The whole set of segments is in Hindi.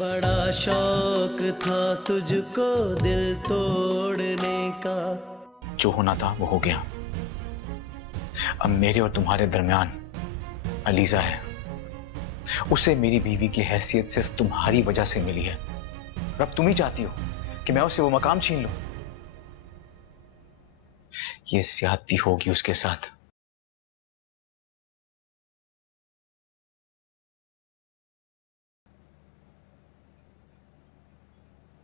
बड़ा शौक था तुझको दिल तोड़ने का। जो होना था वो हो गया। अब मेरे और तुम्हारे दरमियान अलीजा है। उसे मेरी बीवी की हैसियत सिर्फ तुम्हारी वजह से मिली है। अब तुम ही चाहती हो कि मैं उससे वो मकाम छीन लूं। ये ज्यादती होगी उसके साथ।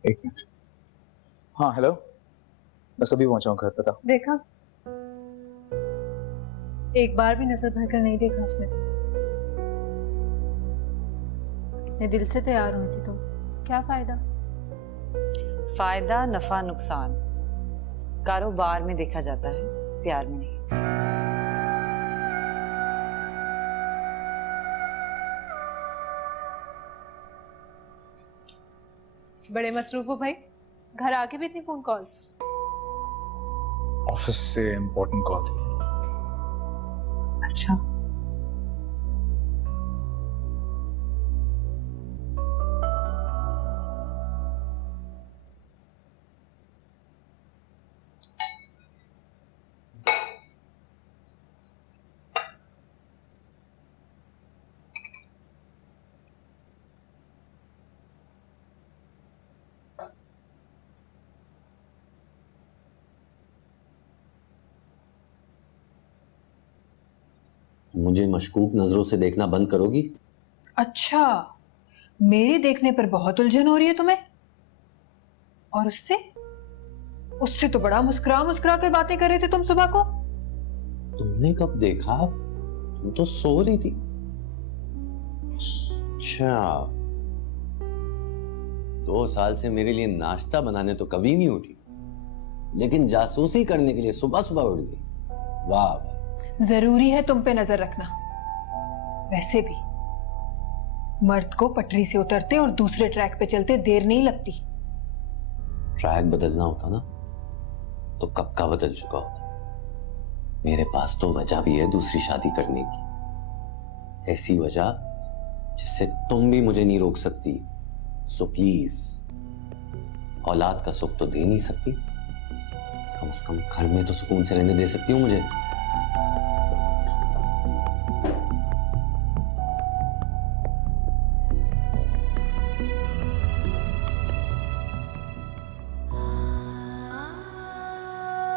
एक मिनट। हाँ हेलो, बस अभी पहुंचा हूँ घर। पता देखा, एक बार भी नजर भर कर नहीं देखा उसमें। इतने दिल से तैयार हुई थी तो क्या फायदा? फायदा नफा नुकसान कारोबार में देखा जाता है, प्यार में नहीं। बड़े मसरूफ हो भाई, घर आके भी इतनी फोन कॉल्स। ऑफिस से इंपॉर्टेंट कॉल थी। अच्छा, मुझे मशकूक नजरों से देखना बंद करोगी? अच्छा, मेरे देखने पर बहुत उलझन हो रही है तुम्हें। और उससे उससे तो बड़ा मुस्कुरा मुस्कुरा कर बातें कर रहे थे तुम सुबह को। तुमने कब देखा? तुम तो सो रही थी। अच्छा, 2 साल से मेरे लिए नाश्ता बनाने तो कभी नहीं उठी, लेकिन जासूसी करने के लिए सुबह सुबह उठ गई। वाह भाई। जरूरी है तुम पे नजर रखना। वैसे भी मर्द को पटरी से उतरते और दूसरे ट्रैक पे चलते देर नहीं लगती। ट्रैक बदलना होता ना तो कब का बदल चुका होता। मेरे पास तो वजह भी है दूसरी शादी करने की, ऐसी वजह जिससे तुम भी मुझे नहीं रोक सकती। सो प्लीज, औलाद का सुख तो दे नहीं सकती, कम से कम घर में तो सुकून से रहने दे सकती हो मुझे।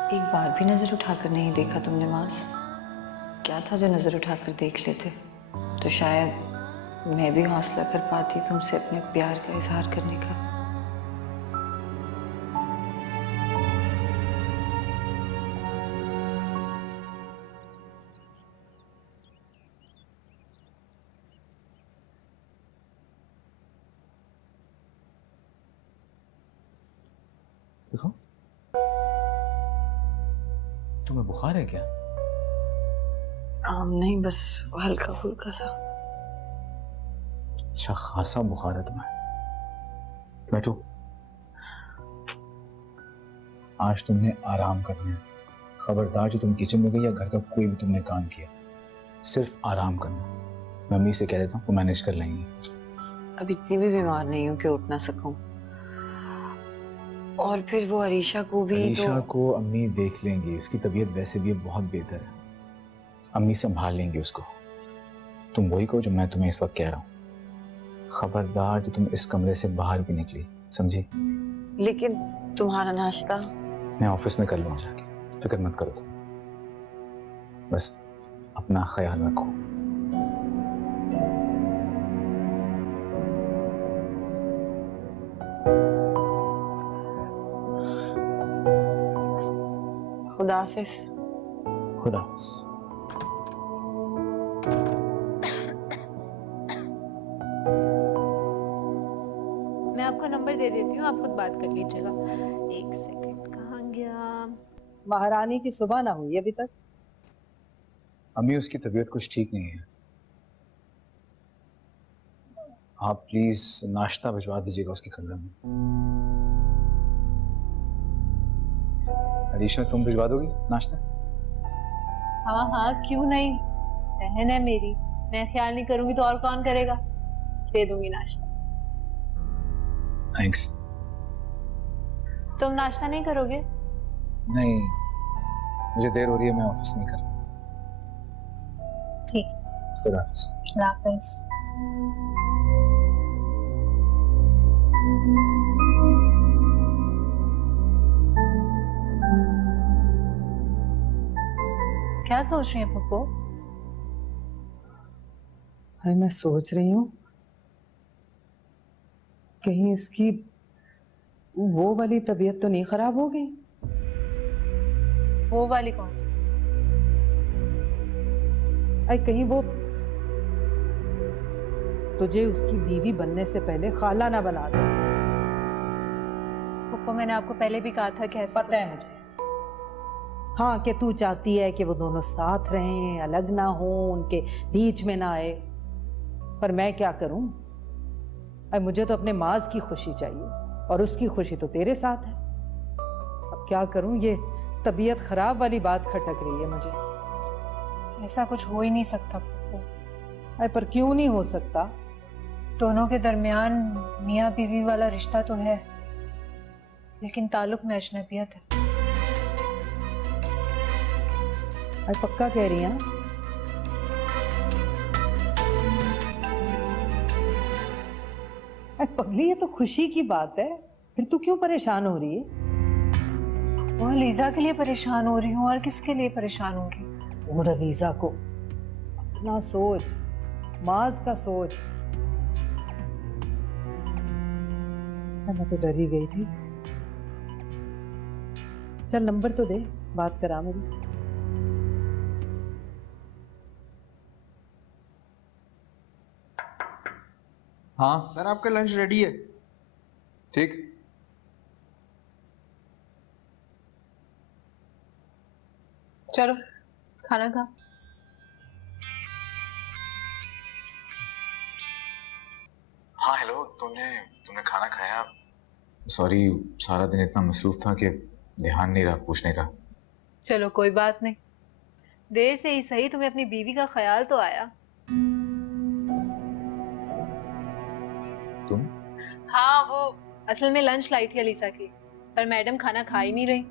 एक बार भी नजर उठाकर नहीं देखा तुमने मास? क्या था जो नजर उठाकर देख लेते तो शायद मैं भी हौसला कर पाती तुमसे अपने प्यार का इजहार करने का। देखो, तुम्हें बुखार है क्या? आम नहीं, बस हल्का फुल्का सा। अच्छा खासा बुखार है तुम्हें। बैठो। आज तुमने आराम करना है। खबरदार जो तुम किचन में गई या घर का कोई भी तुमने काम किया, सिर्फ आराम करना। मम्मी से कह देता हूँ वो मैनेज कर लेंगी। अब इतनी भी बीमार नहीं हूँ कि उठ ना सकूं। और फिर वो अरीशा को भी अरीशा को अम्मी देख लेंगी। उसकी तबीयत वैसे भी बहुत बेहतर है। अम्मी संभाल लेंगी उसको। तुम वही कहो जो मैं तुम्हें इस वक्त कह रहा हूँ। खबरदार जो तुम इस कमरे से बाहर भी निकली, समझी? लेकिन तुम्हारा नाश्ता मैं ऑफिस में कर लूंगा जाके, फिक्र मत करो तुम। बस अपना ख्याल रखो। खुदा हाफिज। खुदा हाफिज। मैं आपका नंबर दे देती हूँ, आप खुद बात कर लीजिएगा। एक सेकंड, कहाँ गया? महारानी की सुबह ना हुई अभी तक? अम्मी उसकी तबीयत कुछ ठीक नहीं है। आप प्लीज नाश्ता भिजवा दीजिएगा उसके कमरे में। अरीशा तुम भिजवा दोगी नाश्ता? हाँ हाँ, क्यों नहीं, बहन है मेरी। मैं ख्याल नहीं करूंगी तो और कौन करेगा? दे दूंगी नाश्ता। थैंक्स। तुम नाश्ता नहीं करोगे? नहीं, मुझे देर हो रही है, मैं ऑफिस में कर। ठीक। खुदा हाफिज। वापस। क्या सोच रही है पप्पू? अरे मैं सोच रही हूँ कहीं इसकी वो वाली तबीयत तो नहीं खराब हो गई। वो वाली कौन सी? अरे कहीं वो तुझे उसकी बीवी बनने से पहले खाला ना बना दे। पप्पू मैंने आपको पहले भी कहा था कि ऐसा पता है मुझे, हाँ, कि तू चाहती है कि वो दोनों साथ रहें, अलग ना हो, उनके बीच में ना आए। पर मैं क्या करूं? अरे मुझे तो अपने माज की खुशी चाहिए और उसकी खुशी तो तेरे साथ है। अब क्या करूं, ये तबीयत खराब वाली बात खटक रही है मुझे। ऐसा कुछ हो ही नहीं सकता पप्पू। अरे पर क्यों नहीं हो सकता? दोनों के दरमियान मियाँ बीवी वाला रिश्ता तो है, लेकिन ताल्लुक में अजनबियत है। अरे पक्का कह रही हैं? अरे पगली, ये तो खुशी की बात है, फिर तू क्यों परेशान हो रही है? वो लीजा के लिए परेशान हो रही हूँ, और किसके लिए परेशान होंगी? और अलीजा को अपना सोच, माज का सोच। मैं तो डर ही गई थी। चल नंबर तो दे, बात करा मेरी। हाँ सर आपका लंच रेडी है। ठीक। चलो खाना खा। हाँ हेलो, तुमने खाना खाया? सॉरी, सारा दिन इतना मसरूफ था कि ध्यान नहीं रहा पूछने का। चलो कोई बात नहीं, देर से ही सही तुम्हें अपनी बीवी का ख्याल तो आया। तुम? हाँ, वो असल में लंच लाई थी अलीसा की, पर मैडम खाना खा ही नहीं रही।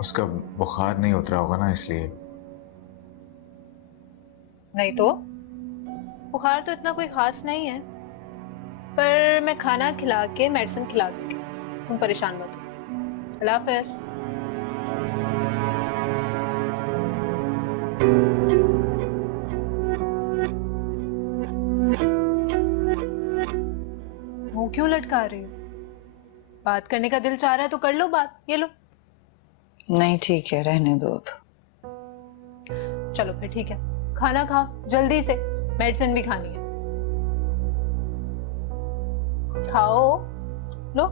उसका बुखार नहीं उतरा होगा ना, इसलिए। नहीं तो बुखार तो इतना कोई खास नहीं है, पर मैं खाना खिला के मेडिसिन खिला दूंगी, तुम परेशान मत हो। अल्लाह हाफ़िज़। मुंह क्यों लटका रही हो? बात करने का दिल चाह रहा है तो कर लो बात, ये लो। नहीं ठीक है, रहने दो अब। चलो फिर ठीक है, खाना खाओ जल्दी से, मेडिसिन भी खानी है। खाओ, लो।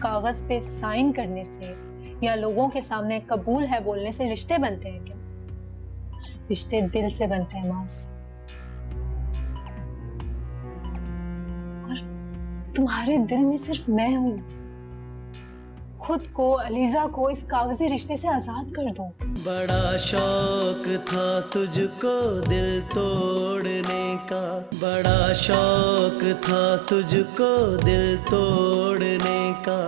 कागज पे साइन करने से या लोगों के सामने कबूल है बोलने से रिश्ते बनते हैं क्या? रिश्ते दिल से बनते हैं मास। और तुम्हारे दिल में सिर्फ मैं हूं। खुद को, अलीजा को इस कागजी रिश्ते से आजाद कर दो। बड़ा शौक था तुझको दिल तोड़ने का, बड़ा शौक था तुझको दिल तोड़ने का।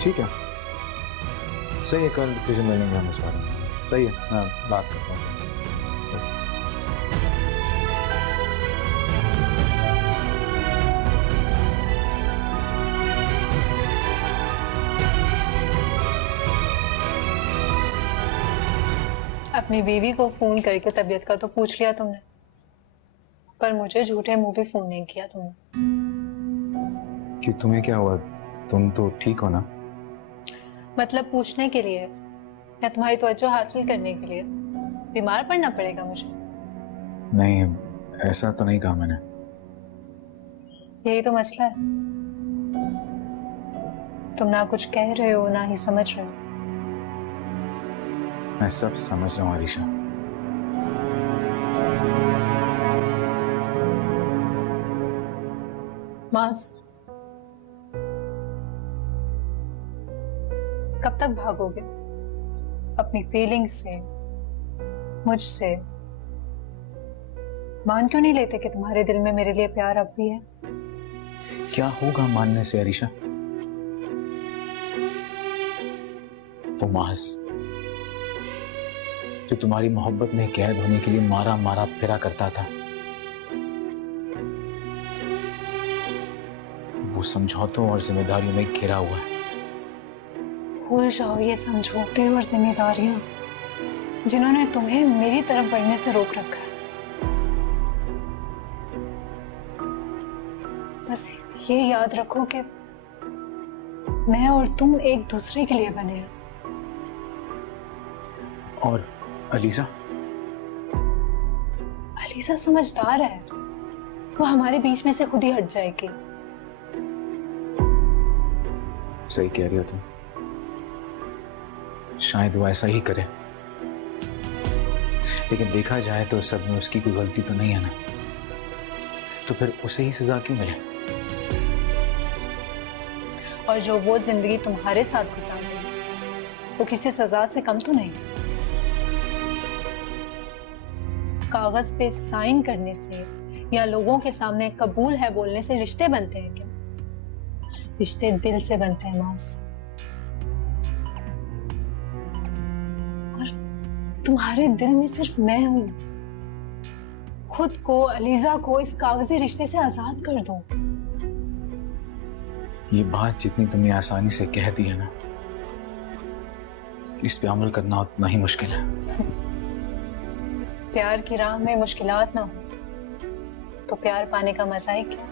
ठीक है, सही है, कल डिसीजन ले लेंगे हम इस बारे में। सही है, मैं बात करता हूँ। अपनी बीवी को फोन करके तबीयत का तो पूछ लिया तुमने, पर मुझे झूठे मुंह भी फोन नहीं किया तुमने। कि तुम्हें क्या हुआ? तुम तो ठीक हो ना? मतलब पूछने के लिए या तुम्हारी तवज्जो हासिल करने के लिए? बीमार पड़ना पड़ेगा मुझे? नहीं, ऐसा तो नहीं कहा मैंने। यही तो मसला है, तुम ना कुछ कह रहे हो ना ही समझ रहे हो। मैं सब समझ रहा हूँ आरिशा। मास, कब तक भागोगे अपनी फीलिंग्स से, मुझसे? मान क्यों नहीं लेते कि तुम्हारे दिल में मेरे लिए प्यार अब भी है? क्या होगा मानने से आरिशा? वो मास जो तुम्हारी मोहब्बत में कैद होने के लिए मारा मारा फिरा करता था, वो समझौतों और जिम्मेदारियों में घिरा हुआ है। भूल जाओ ये समझौते और जिम्मेदारियां जिन्होंने तुम्हें मेरी तरफ बढ़ने से रोक रखा है। बस ये याद रखो कि मैं और तुम एक दूसरे के लिए बने हैं। और अलीजा? अलीजा समझदार है, वो हमारे बीच में से खुद ही हट जाएगी। सही कह रही हो तुम, शायद वो ऐसा ही करे, लेकिन देखा जाए तो सब में उसकी कोई गलती तो नहीं है ना, तो फिर उसे ही सजा क्यों मिले? और जो वो जिंदगी तुम्हारे साथ गुजार रही है वो किसी सजा से कम तो नहीं। कागज पे साइन करने से या लोगों के सामने कबूल है बोलने से रिश्ते बनते हैं क्या? रिश्ते दिल से बनते हैं मास। और तुम्हारे दिल में सिर्फ मैं हूं। खुद को, अलीजा को इस कागजी रिश्ते से आजाद कर दो। ये बात जितनी तुमने आसानी से कह दी है ना, इस पे अमल करना उतना ही मुश्किल है। प्यार की राह में मुश्किलात ना हो तो प्यार पाने का मजा ही क्या?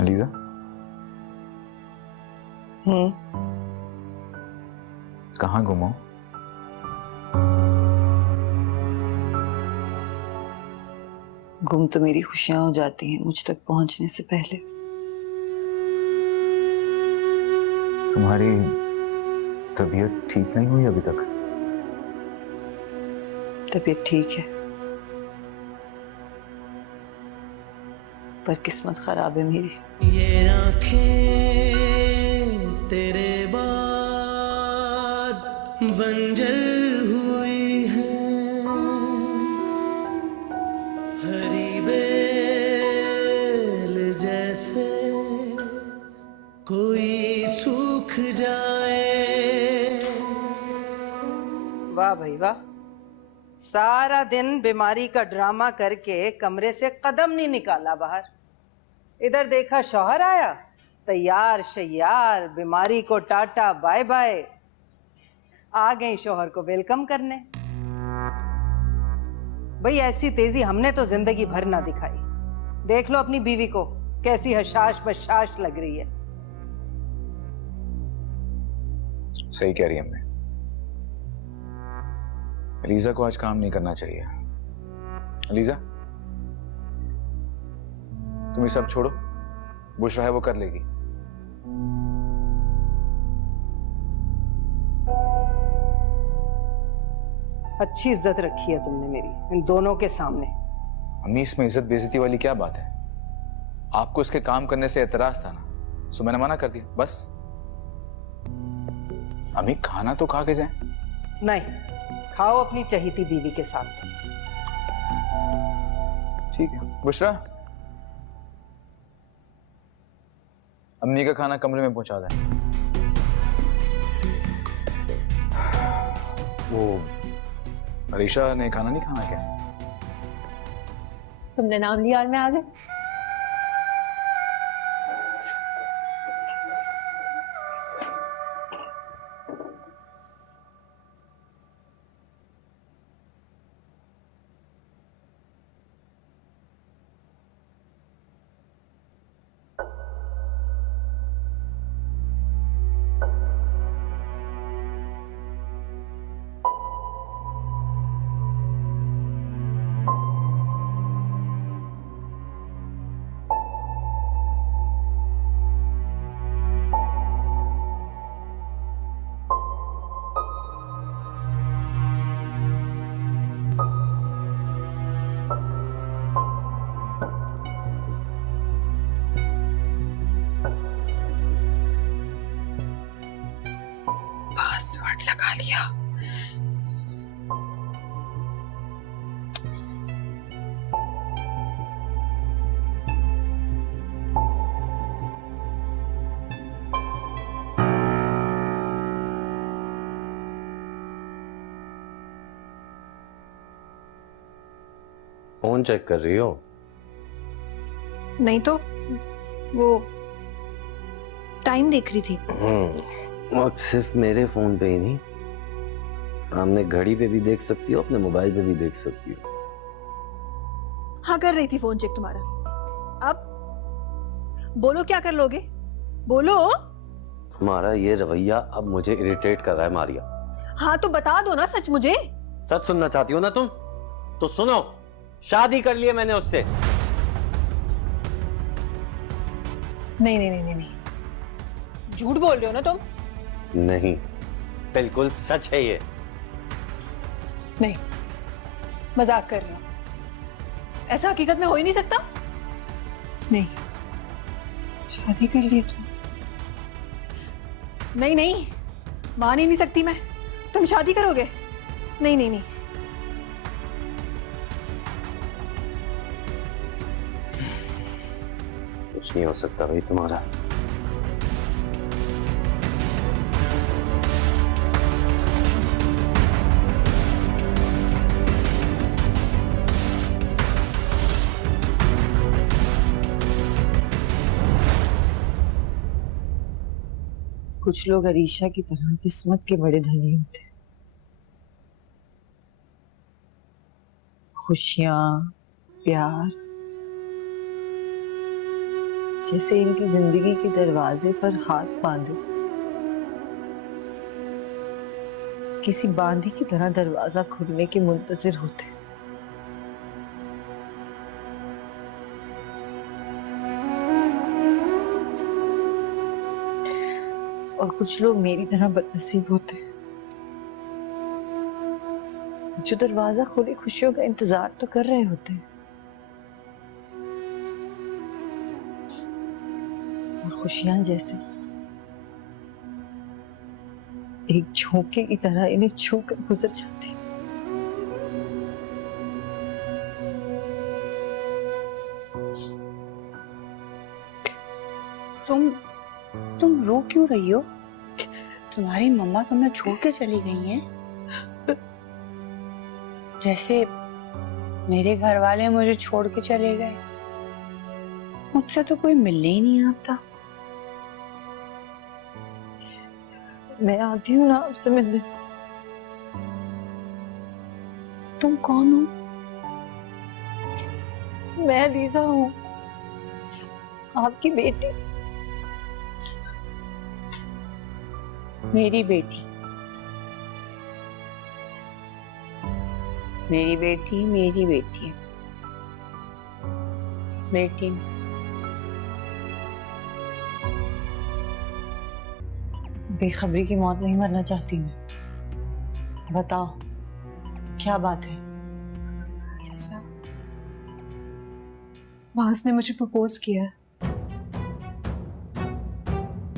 अलीजा, कहाँ गुम हो? गुम तो मेरी खुशियां हो जाती हैं मुझ तक पहुंचने से पहले। तुम्हारी तबीयत ठीक नहीं हुई अभी तक? तबीयत ठीक है, पर किस्मत खराब है मेरी। ये आंखें तेरे बाद बंजर हुई हैं, हरी बेल जैसे कोई सूख जाए। वाह भाई वाह, सारा दिन बीमारी का ड्रामा करके कमरे से कदम नहीं निकाला बाहर। इधर देखा शौहर आया, तैयार शैयार, बीमारी को टाटा बाय बाय। आ गई शौहर को वेलकम करने। भाई ऐसी तेजी हमने तो जिंदगी भर ना दिखाई। देख लो अपनी बीवी को, कैसी हशाश बशाश लग रही है। सही कह रही है अम्मी। अलीजा को आज काम नहीं करना चाहिए। अलीजा, तुम ये सब छोड़ो, बुशरा है वो कर लेगी। अच्छी इज्जत रखी है तुमने मेरी इन दोनों के सामने। अम्मी, इसमें इज्जत बेइज्जती वाली क्या बात है? आपको इसके काम करने से एतराज था ना, सो मैंने मना कर दिया, बस। अम्मी, खाना तो खा के जाएं। नहीं, खाओ अपनी चहीती बीवी के साथ। ठीक है बुशरा, अम्मी का खाना कमरे में पहुंचा दें। वो अरीशा ने खाना नहीं खाना क्या? तुमने नाम लिया और मैं आ गई। पासवर्ड लगा लिया। फोन चेक कर रही हो? नहीं तो वो टाइम देख रही थी। और सिर्फ मेरे फोन पे ही नहीं, सामने घड़ी पे भी देख सकती हो, अपने मोबाइल पे भी देख सकती हो। हाँ, कर रही थी फोन चेक तुम्हारा। अब बोलो क्या कर लोगे, बोलो। तुम्हारा ये रवैया अब मुझे इरिटेट कर रहा है मारिया। हाँ तो बता दो ना सच मुझे। सच सुनना चाहती हो ना तुम? तो सुनो, शादी कर ली है मैंने उससे। नहीं नहीं नहीं नहीं नहीं, झूठ बोल रहे हो ना तुम? नहीं, बिल्कुल सच है ये। नहीं, मजाक कर रहे हो। ऐसा हकीकत में हो ही नहीं सकता। नहीं, शादी कर ली तुम? नहीं नहीं, मान ही नहीं सकती मैं। तुम शादी करोगे? नहीं नहीं नहीं। कुछ नहीं हो सकता भाई तुम्हारा। कुछ लोग अरीशा की तरह किस्मत के बड़े धनी होते हैं। खुशियां, प्यार जैसे इनकी जिंदगी के दरवाजे पर हाथ बांधे, किसी बांधी की तरह दरवाजा खुलने के मुंतजिर होते हैं। और कुछ लोग मेरी तरह बदनसीब होते हैं, जो दरवाजा खोले खुशियों का इंतजार तो कर रहे होते हैं, और खुशियां जैसे एक झोंके की तरह इन्हें छू कर गुजर जाती। तुम रो क्यों रही हो? तुम्हारी मम्मा तुम्हें छोड़ के चली गई हैं? जैसे मेरे घर वाले मुझे छोड़ के चले गए। मुझसे तो कोई मिलने ही नहीं आता। मैं आती हूँ ना आपसे मिलने। तुम कौन हो? मैं लीजा हूँ, आपकी बेटी। मेरी बेटी, मेरी बेटी, मेरी बेटी, बेटी। बेखबरी की मौत नहीं मरना चाहती मैं। बताओ क्या बात है? ऐसा मास ने मुझे प्रपोज किया है।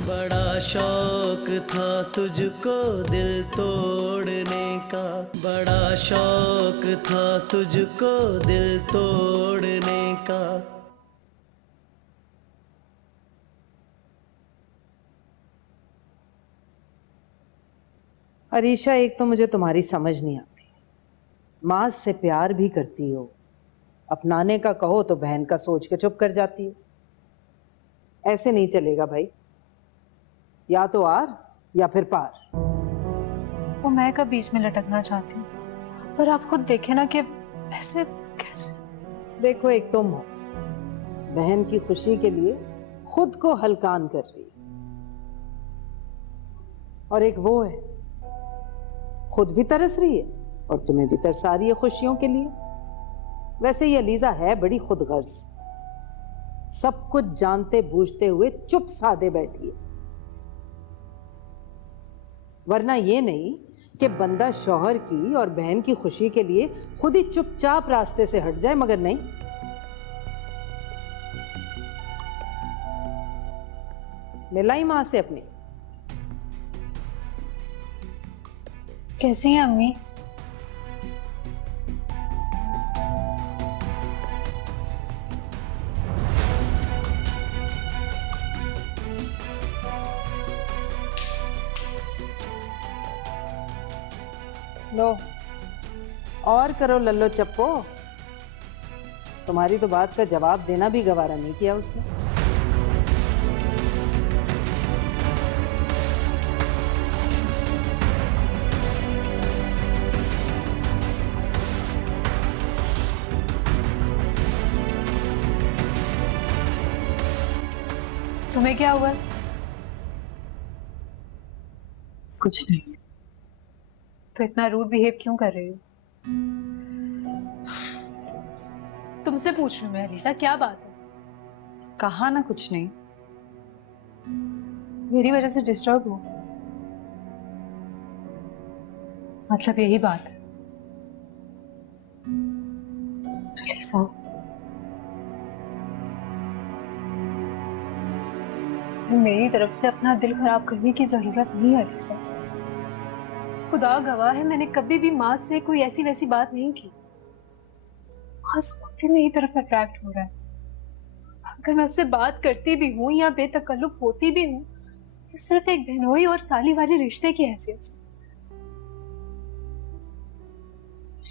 बड़ा शौक था तुझको दिल तोड़ने का, बड़ा शौक था तुझको दिल तोड़ने का। अरीशा, एक तो मुझे तुम्हारी समझ नहीं आती। माँ से प्यार भी करती हो, अपनाने का कहो तो बहन का सोच के चुप कर जाती हो। ऐसे नहीं चलेगा भाई, या तो आर या फिर पार। वो मैं कब बीच में लटकना चाहती हूँ, पर आप खुद देखे ना कि ऐसे कैसे। देखो, एक तुम हो बहन की खुशी के लिए खुद को हलकान कर रही, और एक वो है खुद भी तरस रही है और तुम्हें भी तरसा रही है खुशियों के लिए। वैसे ये अलीजा है बड़ी खुदगर्ज, सब कुछ जानते बूझते हुए चुप साधे बैठी है। वरना ये नहीं कि बंदा शौहर की और बहन की खुशी के लिए खुद ही चुपचाप रास्ते से हट जाए, मगर नहीं। मिलाई मां से अपनी। कैसी हैं अम्मी? लो और करो लल्लो चप्पो, तुम्हारी तो बात का जवाब देना भी गवारा नहीं किया उसने। तुम्हें क्या हुआ? कुछ नहीं। तो इतना रूड बिहेव क्यों कर रही हो? तुमसे पूछ रही हूँ मैं अलीसा, क्या बात है? कहा ना कुछ नहीं। मेरी वजह से डिस्टर्ब हो, मतलब यही बात है? अलीसा, मेरी तरफ से अपना दिल खराब करने की जरूरत नहीं है अलीसा। खुदा गवाह है, मैंने कभी भी माँ से कोई ऐसी वैसी बात नहीं की। मास खुद ही मेरी तरफ अट्रैक्ट हो रहा है। अगर मैं उससे बात करती भी हूँ या बेतकल्लुफ होती भी हूँ तो सिर्फ एक बहनोई और साली वाले रिश्ते की हैसियत से।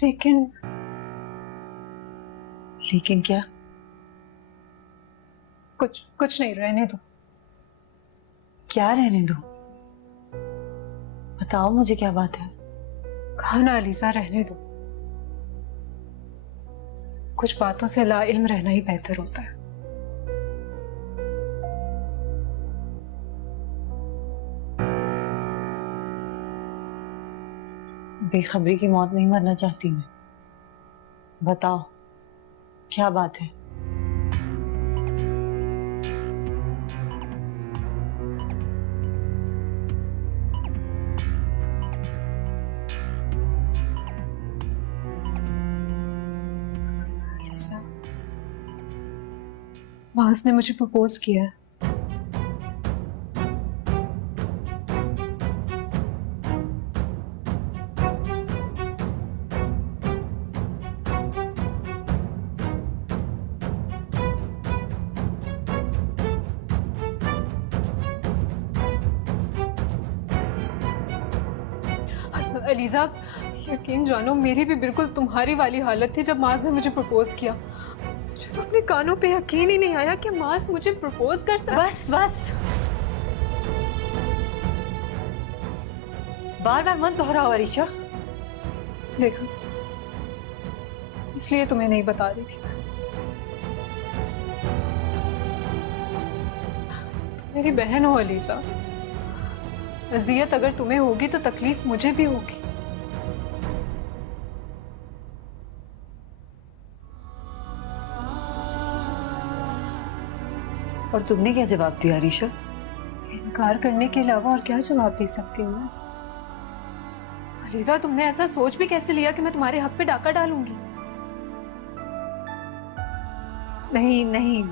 लेकिन क्या? कुछ नहीं, रहने दो। क्या रहने दो? बताओ मुझे क्या बात है? कहा ना अलीसा, रहने दो। कुछ बातों से ला इल्म रहना ही बेहतर होता है। बेखबरी की मौत नहीं मरना चाहती मैं। बताओ क्या बात है? मास ने मुझे प्रपोज किया है। अलीजा, यकीन जानो मेरी भी बिल्कुल तुम्हारी वाली हालत थी जब मास ने मुझे प्रपोज किया। मुझे तो अपने कानों पे यकीन ही नहीं आया कि मास मुझे प्रपोज कर सकता। बस बस, बार बार मत दोहराओ अरीशा। देखो, इसलिए तुम्हें नहीं बता रही थी। तुम मेरी बहन हो अलीसा, अजियत अगर तुम्हें होगी तो तकलीफ मुझे भी होगी। और तुमने क्या जवाब दिया अरीशा? इनकार करने के अलावा और क्या जवाब दे सकती हूँ मैं? अलीजा, तुमने ऐसा सोच भी कैसे लिया कि मैं तुम्हारे हक पे डाका डालूंगी? नहीं नहीं,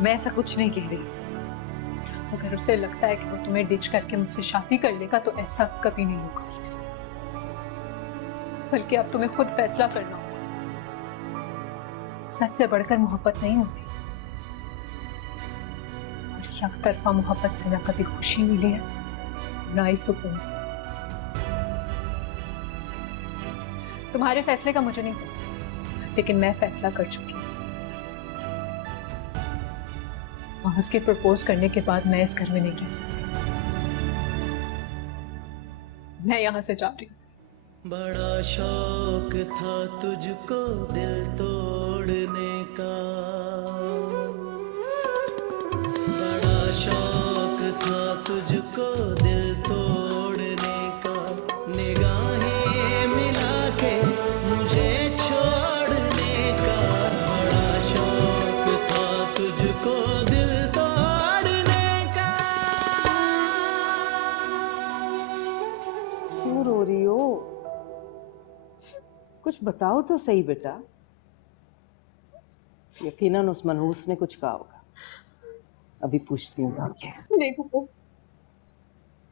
मैं ऐसा कुछ नहीं कह रही। अगर उसे लगता है कि वो तुम्हें डिच करके मुझसे शादी कर लेगा तो ऐसा कभी नहीं होगा अलीजा। बल्कि अब तुम्हें खुद फैसला करना होगा। सच से बढ़कर मोहब्बत नहीं होती, और एक तरफा मोहब्बत से ना कभी खुशी मिली है ना ही सुकून। तुम्हारे फैसले का मुझे नहीं पता, लेकिन मैं फैसला कर चुकी हूँ। और उसके प्रपोज करने के बाद मैं इस घर में नहीं रह सकती। मैं यहां से जा रही हूँ। बड़ा शौक था तुझको दिल तोड़ने का, बड़ा शौक था तुझको दिल तोड़ने का, निगाहें मिला के मुझे छोड़ने का, बड़ा शौक था तुझको दिल तोड़ने का। क्यों रो रही हो? कुछ बताओ तो सही बेटा। यकीनन उस मनहूस ने कुछ कहा होगा। अभी पूछती हूँ जाके। नहीं बुबू,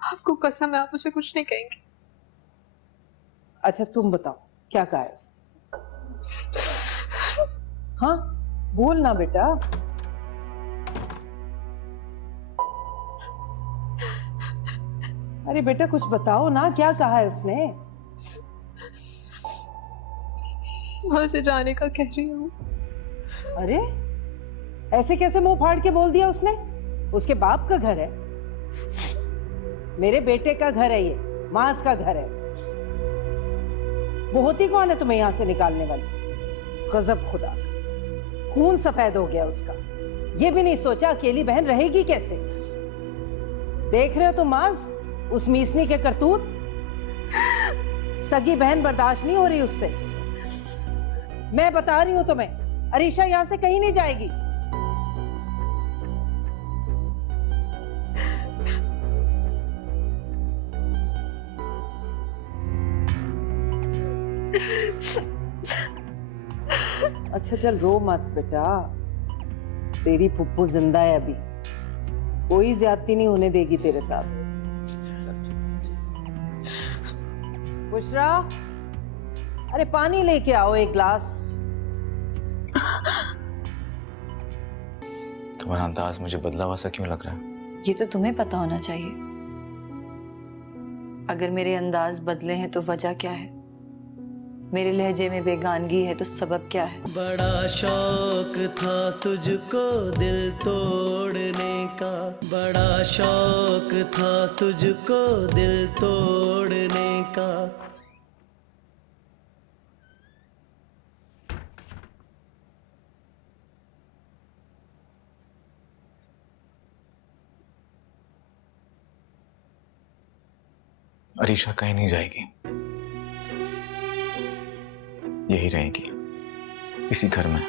आपको कसम है आप उसे कुछ नहीं कहेंगे। अच्छा तुम बताओ क्या कहा है उसने? हाँ बोल ना बेटा। अरे बेटा कुछ बताओ ना, क्या कहा है उसने? वहां से जाने का कह रही हूँ। अरे ऐसे कैसे मुंह फाड़ के बोल दिया उसने? उसके बाप का घर है, मेरे बेटे का घर है, ये मास का घर है। वो होती कौन है तुम्हें यहां से निकालने वाली? गजब खुदा का, खून सफेद हो गया उसका। ये भी नहीं सोचा अकेली बहन रहेगी कैसे। देख रहे हो तुम मास, उस मीसनी के करतूत। सगी बहन बर्दाश्त नहीं हो रही उससे। मैं बता रही हूं तुम्हें, अरीशा यहां से कहीं नहीं जाएगी। अच्छा चल रो मत बेटा, तेरी फुप्पू जिंदा है अभी, कोई ज्यादती नहीं होने देगी तेरे साथ। बुशरा, अरे पानी लेके आओ एक गिलास। तुम्हारा अंदाज मुझे बदला हुआ सा क्यों लग रहा है? ये तो तुम्हें पता होना चाहिए। अगर मेरे अंदाज बदले हैं तो वजह क्या है? मेरे लहजे में बेगानगी है तो सबब क्या है? बड़ा शौक था तुझको दिल तोड़ने का, बड़ा शौक था तुझको दिल तोड़ने का। अरीशा कहीं नहीं जाएगी, यही रहेगी इसी घर में।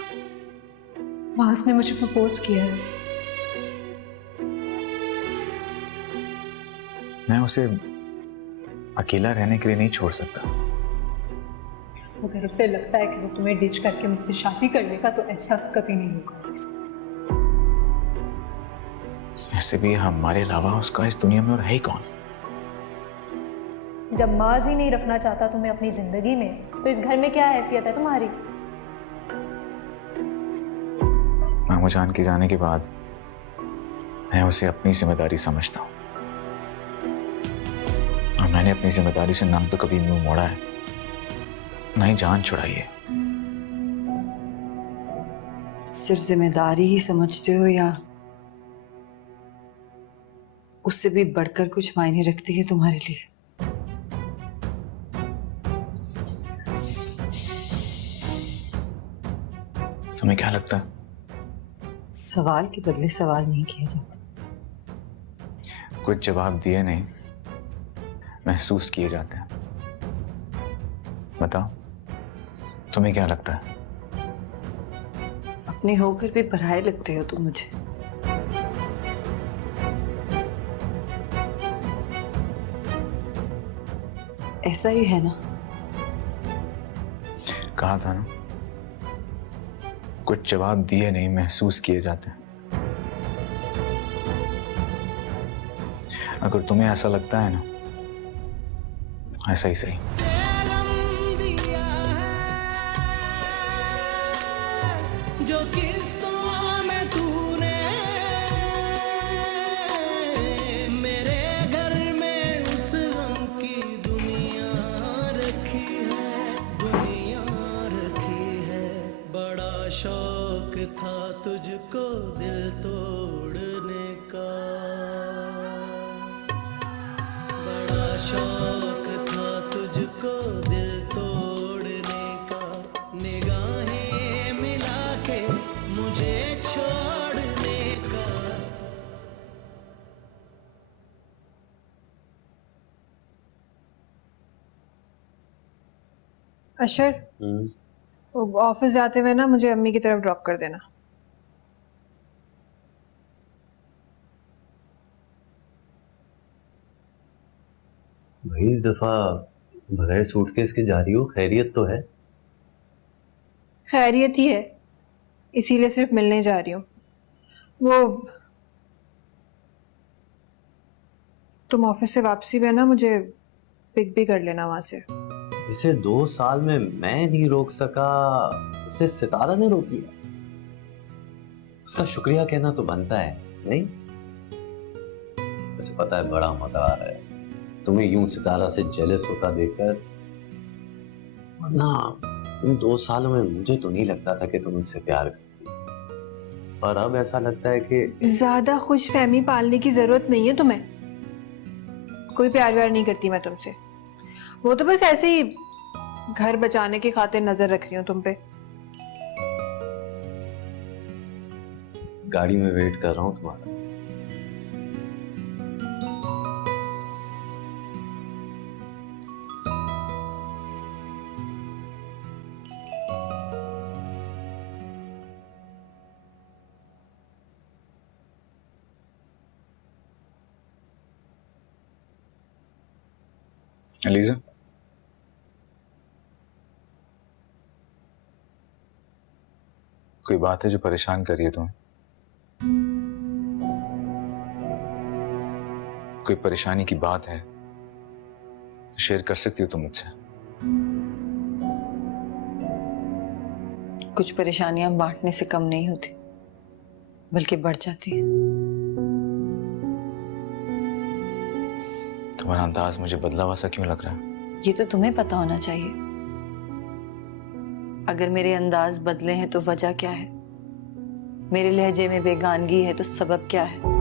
मास ने मुझे प्रपोज किया है। मैं उसे अकेला रहने के लिए नहीं छोड़ सकता। अगर उसे लगता है कि वो तुम्हें डिच करके मुझसे शादी कर लेगा तो ऐसा कभी नहीं होगा। ऐसे भी हमारे अलावा उसका इस दुनिया में और है ही कौन? जब माज ही नहीं रखना चाहता तुम्हें अपनी जिंदगी में, तो इस घर में क्या हैसियत है तुम्हारी? मामू जान के जाने के बाद मैं उसे अपनी जिम्मेदारी समझता हूँ, और मैंने अपनी जिम्मेदारी से ना तो कभी मुंह मोड़ा है, ना ही जान छुड़ाई है। सिर्फ जिम्मेदारी ही समझते हो या उससे भी बढ़कर कुछ मायने रखती है तुम्हारे लिए? तुम्हें क्या लगता है? सवाल के बदले सवाल नहीं किया जाता। कुछ जवाब दिए नहीं महसूस किए जाते हैं। बताओ, तुम्हें क्या लगता है? अपने होकर भी पराये लगते हो तुम मुझे। ऐसा ही है ना? कहा था ना, कुछ जवाब दिए नहीं, महसूस किए जाते हैं। अगर तुम्हें ऐसा लगता है ना, ऐसा ही सही। जो किस्तों में तूने मेरे घर में उस गम की दुनिया रखी है। बड़ा शौक था तुझको दिल तोड़ने का, बड़ा शौक था तुझको दिल तोड़ने का, निगाहें मिला के मुझे छोड़ने का। अशर, ऑफिस जाते हुए ना मुझे अम्मी की तरफ ड्रॉप कर देना। भाई इस दफा बगैर सूटकेस के जा रही हो, खैरियत तो है? खैरियत ही है, इसीलिए सिर्फ मिलने जा रही हूँ। वो तुम ऑफिस से वापसी में ना मुझे पिक भी कर लेना वहां से। जिसे 2 साल में मैं नहीं रोक सका, उसे सितारा ने रोक लिया। उसका शुक्रिया कहना तो बनता है, नहीं? वैसे पता है बड़ा मजा आ रहा है तुम्हें यूं सितारा से जेलस होता देखकर। वरना इन 2 सालों में मुझे तो नहीं लगता था कि तुम मुझसे प्यार करती, पर अब ऐसा लगता है कि ज्यादा खुशफहमी पालने की जरूरत नहीं है तुम्हें। कोई प्यार व्यार नहीं करती मैं तुमसे, वो तो बस ऐसे ही घर बचाने की खातिर नजर रख रही हूँ तुम पे। गाड़ी में वेट कर रहा हूँ तुम्हारा। एलिजा, कोई बात है जो परेशान कर रही है तुम्हें? कोई परेशानी की बात है तो शेयर कर सकती हो तुम मुझसे। कुछ परेशानियां बांटने से कम नहीं होती, बल्कि बढ़ जाती हैं। तुम्हारा अंदाज मुझे बदला हुआ सा क्यों लग रहा है? ये तो तुम्हें पता होना चाहिए। अगर मेरे अंदाज बदले हैं तो वजह क्या है? मेरे लहजे में बेगानगी है तो सबब क्या है?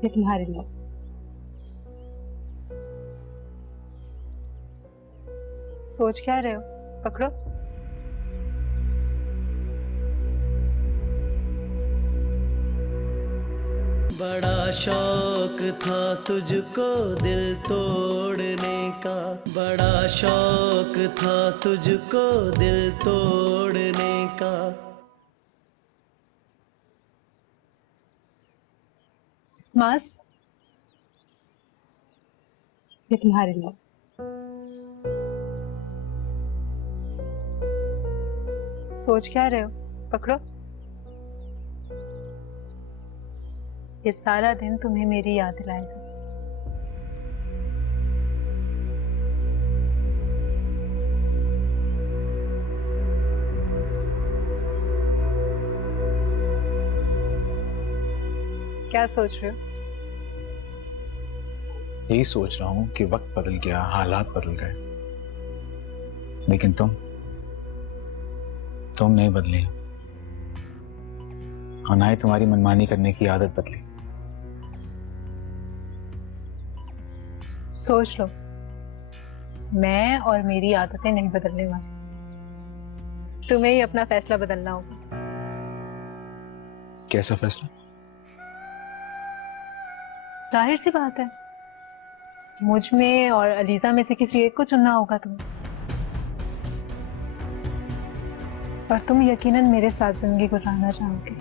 ये तुम्हारे लिए। सोच क्या रहे हो? पकड़ो। बड़ा शौक था तुझको दिल तोड़ने का, बड़ा शौक था तुझको दिल तोड़ने का। मास, ये तुम्हारे लिए। सोच क्या रहे हो? पकड़ो। ये सारा दिन तुम्हें मेरी याद दिलाएगा। क्या सोच रहे हो? यही सोच रहा हूं कि वक्त बदल गया, हालात बदल गए, लेकिन तुम नहीं बदली। और ना ही तुम्हारी मनमानी करने की आदत बदली। सोच लो, मैं और मेरी आदतें नहीं बदलने वाली, तुम्हें ही अपना फैसला बदलना होगा। कैसा फैसला? जाहिर सी बात है, मुझ में और अलीजा में से किसी एक को चुनना होगा तुम्हें। और तुम यकीनन मेरे साथ जिंदगी गुजारना चाहोगे।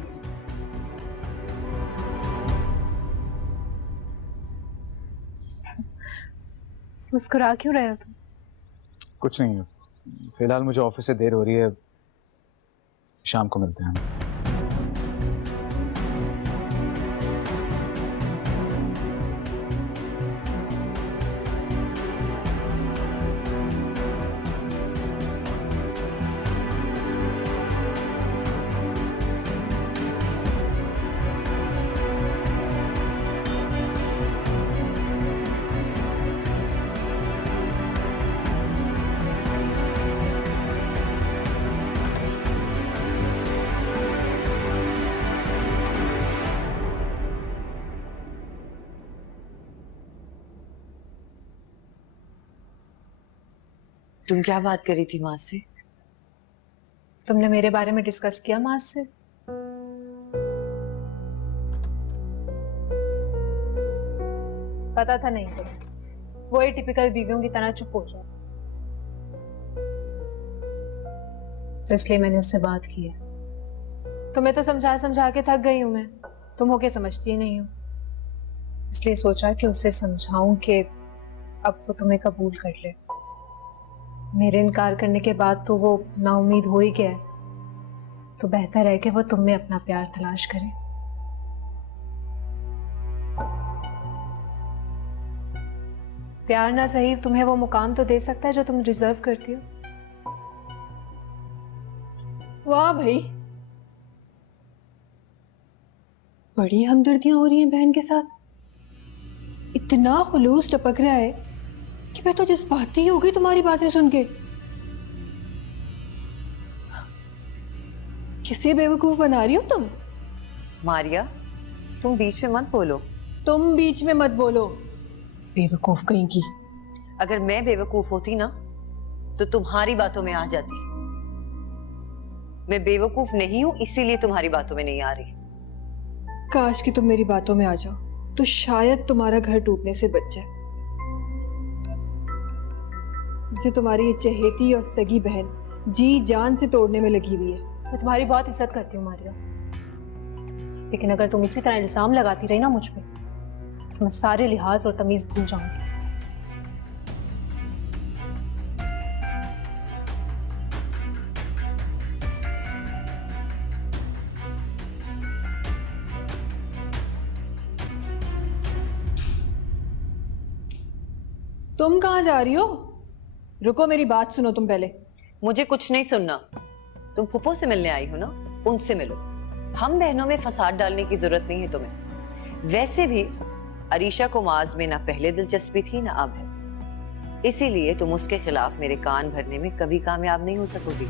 मुस्कुरा क्यों रहे हो तुम? कुछ नहीं, फिलहाल मुझे ऑफिस से देर हो रही है, शाम को मिलते हैं। तुम क्या बात करी थी माँ से? तुमने मेरे बारे में डिस्कस किया माँ से? पता था नहीं तुम्हें, वो ही टिपिकल बीवियों की तरह चुप हो जाओ, तो इसलिए मैंने उससे बात की है। तुम्हें तो समझा समझा के थक गई हूं मैं, तुम होके समझती ही नहीं हो, इसलिए सोचा कि उससे समझाऊं कि अब वो तुम्हें कबूल कर ले। मेरे इनकार करने के बाद तो वो नाउम्मीद हो ही गया है, तो बेहतर है कि वो तुम में अपना प्यार तलाश करे। प्यार ना सही, तुम्हें वो मुकाम तो दे सकता है जो तुम डिजर्व करती हो। वाह भाई, बड़ी हमदर्दियां हो रही हैं बहन के साथ। इतना खुलूस टपक रहा है कि मैं तो जज्बाती हो गई तुम्हारी बातें सुन के। किसे बेवकूफ बना रही हो तुम? मारिया, तुम बीच में मत बोलो। तुम बीच में मत बोलो, बेवकूफ कहीं की। अगर मैं बेवकूफ होती ना तो तुम्हारी बातों में आ जाती। मैं बेवकूफ नहीं हूं, इसीलिए तुम्हारी बातों में नहीं आ रही। काश कि तुम मेरी बातों में आ जाओ तो शायद तुम्हारा घर टूटने से बच जाए। जिसे तुम्हारी ये चहेती और सगी बहन जी जान से तोड़ने में लगी हुई है। मैं तुम्हारी बहुत इज्जत करती हूँ मारिया, लेकिन अगर तुम इसी तरह इल्जाम लगाती रही ना मुझ पे, तो मैं सारे लिहाज और तमीज भूल जाऊंगी। तुम कहाँ जा रही हो? रुको, मेरी बात सुनो तुम पहले। मुझे कुछ नहीं सुनना। तुम फुप्पो से मिलने आई हो ना, उनसे मिलो। हम बहनों में फसाद डालने की जरूरत नहीं है तुम्हें। वैसे भी अरीशा को माज में ना पहले दिलचस्पी थी ना अब है, इसीलिए तुम उसके खिलाफ मेरे कान भरने में कभी कामयाब नहीं हो सकोगी।